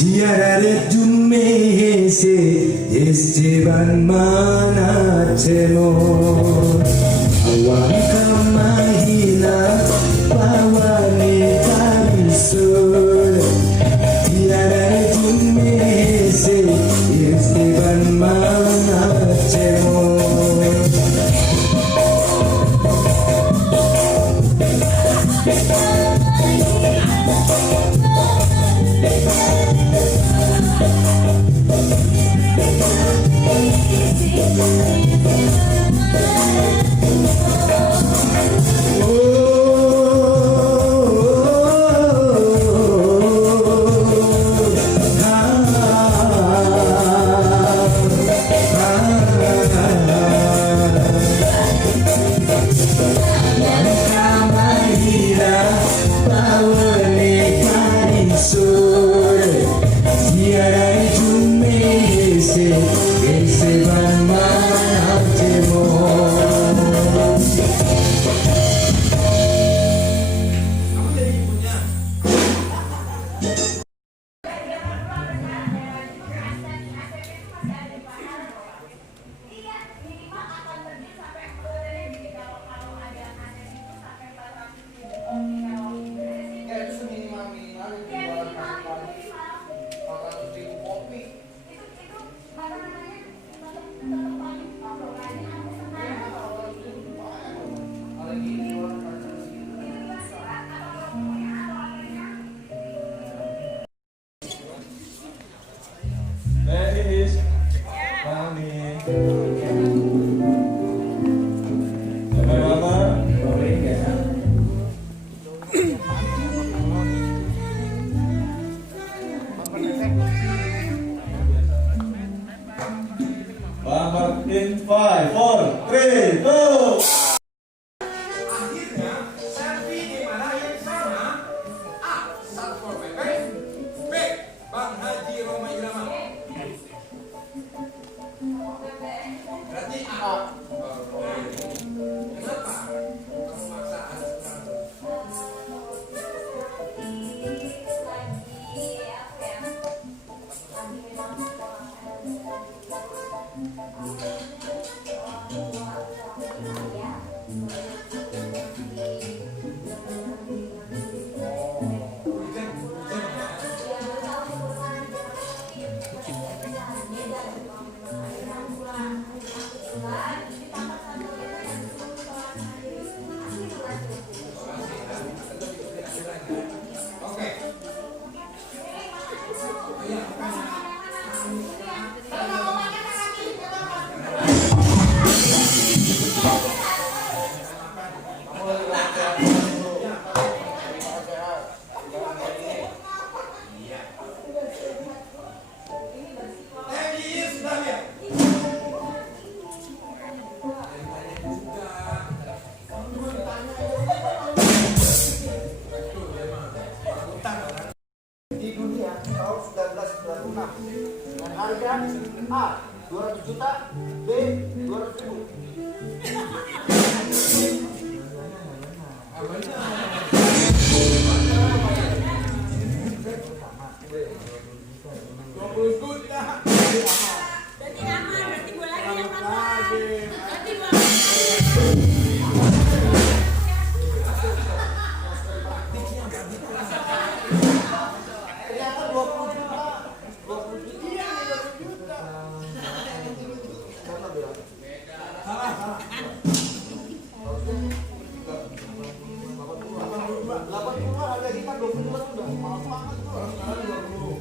지아라를 둠메헤세 예스제반 만아체모 아완카 마히나 바와니 타리솔 지아라를 둠메헤세 예스제반 만아체모 In 5, 4, 3, 2. Akhirnya, selfie di mana yang sama? A. Satpol PP. B. Bang Haji Roma Irama. Berarti A. Kenapa? Kamu maksa harus dengan harga A 200 juta, B 200 ribu. Berarti aman, berarti gue lagi yang dapat. Berarti gue Ternyata 20 juta. 20 juta. Iya, 20 juta. Salah. 80 harga kita 20 udah mahal banget tuh. Sekarang 20.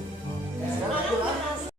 Sekarang berapa?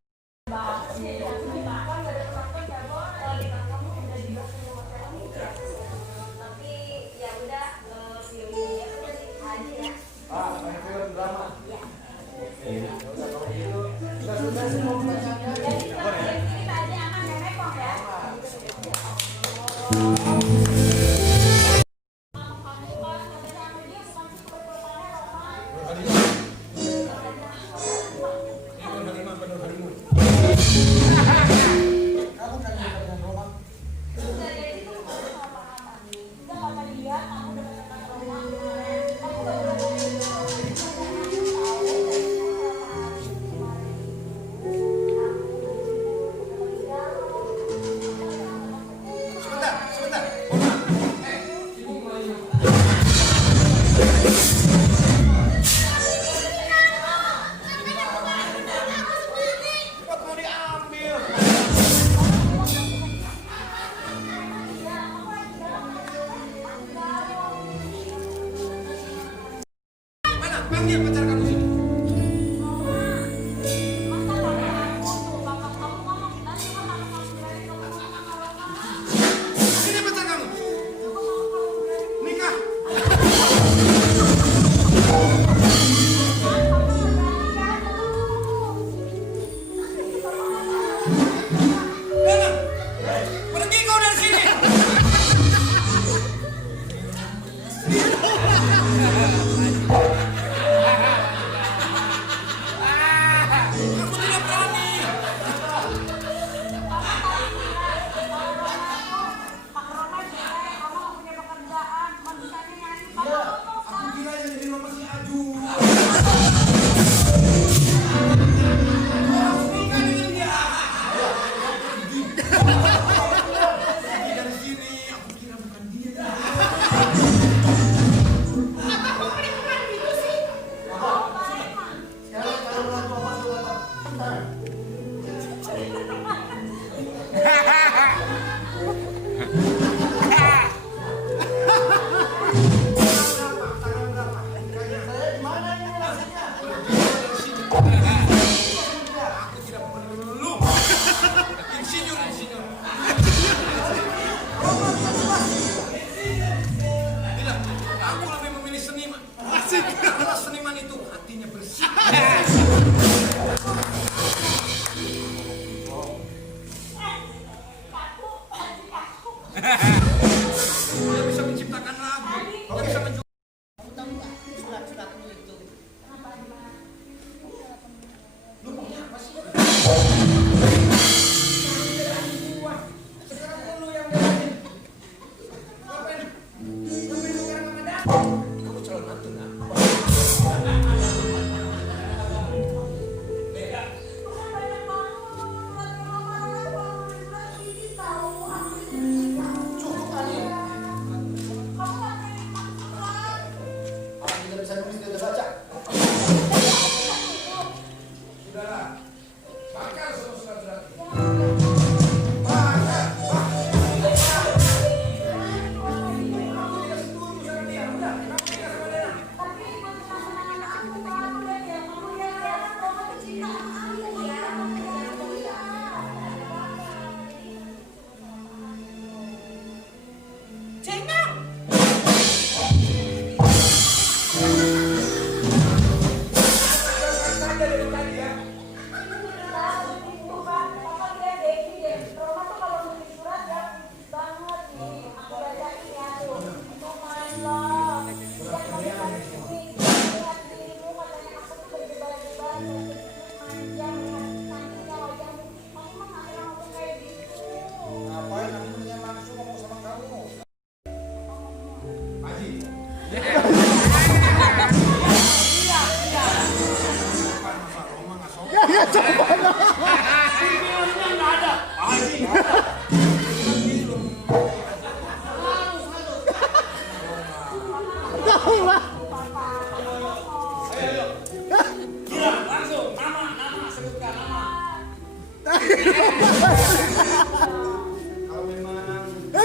Dia bisa menciptakan lagu. Dia bisa menjual. Kamu tahu nggak surat-suratmu itu? Lu maunya apa sih? Sekarang lu yang belain. Ngapain lu sekarang sama Dapur? Kamu calon mantu nak? Cukup kali. Orang tidak bisa nulis, tidak bisa baca. Sudahlah. Bakar semua surat-surat. Ngapain aku punya langsung ngomong sama kamu? Haji.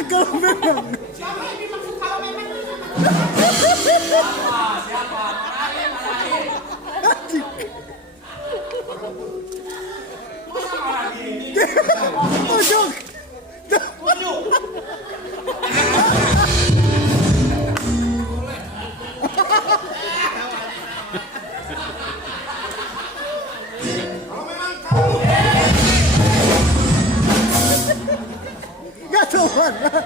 Kalau memang nggak tahu mana.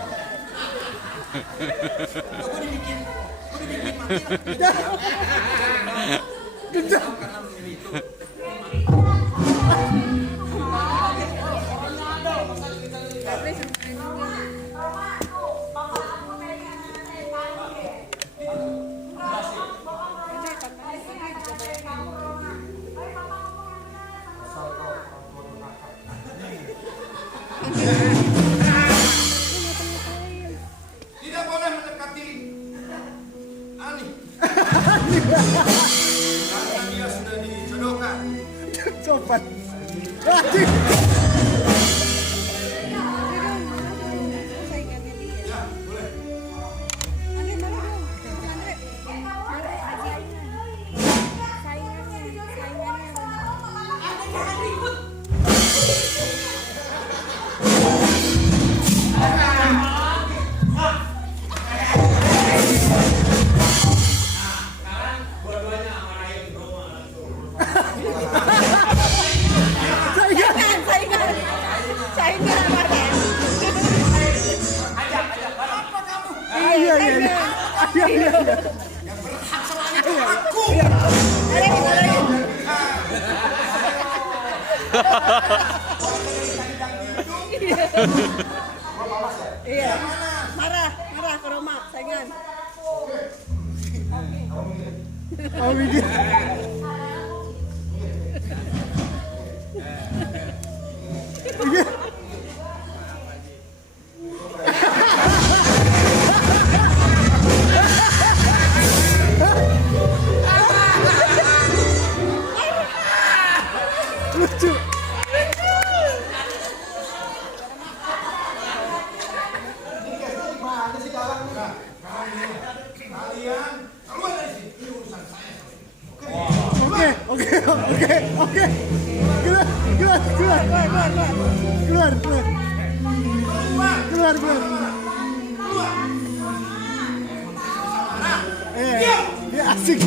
Tidak boleh mendekati Ani. Karena dia sudah dijodohkan. Sopan. Ya, boleh. Dua-duanya marahin Roma langsung. Iya. Marah ke Roma, saingan. Oh, begini. Lucu. Kalian keluar dari sini. Ini urusan saya. Oke. Keluar. Dia asik.